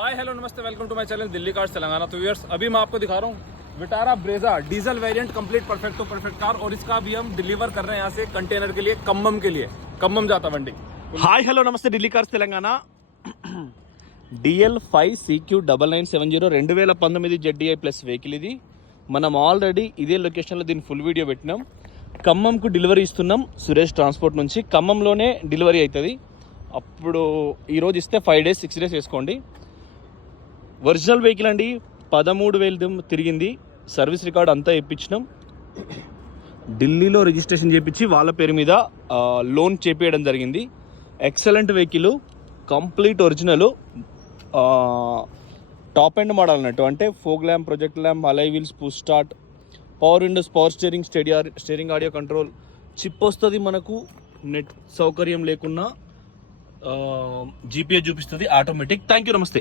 हाय hello नमस्ते welcome to my channel Delhi cars Telangana. तो viewers अभी मैं आपको दिखा रहा हूँ Vitara Brezza diesel variant complete perfect तो परफेक्ट कार, और इसका भी हम डिलीवर कर रहे हैं यहाँ से कंटेनर के लिए खम्मम जाता वंडी। హాయ్ హలో నమస్తే Delhi cars Telangana DL5CQ9970 2019 ZDI plus vehicle ఇది. మనం ఆల్రెడీ ఇదే లొకేషన్లో దీని ఫుల్ వీడియో పెట్టినాం. ఖమ్మంకు డెలివరీ ఇస్తున్నాం సురేష్ ట్రాన్స్పోర్ట్ నుంచి. ఖమ్మంలోనే డెలివరీ అవుతుంది. అప్పుడు ఈరోజు ఇస్తే 5 days 6 days వేసుకోండి. ఒరిజినల్ వెహికల్ అండి, 13,000 తిరిగింది. సర్వీస్ రికార్డ్ అంతా ఇప్పించినాం. ఢిల్లీలో రిజిస్ట్రేషన్ చేయించి వాళ్ళ పేరు మీద లోన్ చేపించడం జరిగింది. Excellent vehicle, complete original, top end model అన్నట్టు. అంటే ఫోగ్ ల్యాంప్, ప్రొజెక్ట్ ల్యాంప్, అలై wheels, push start, power Windows, power steering audio control, chip వస్తుంది మనకు. నెట్ సౌకర్యం లేకున్నా GPS చూపిస్తుంది ఆటోమేటిక్. థ్యాంక్ యూ, నమస్తే.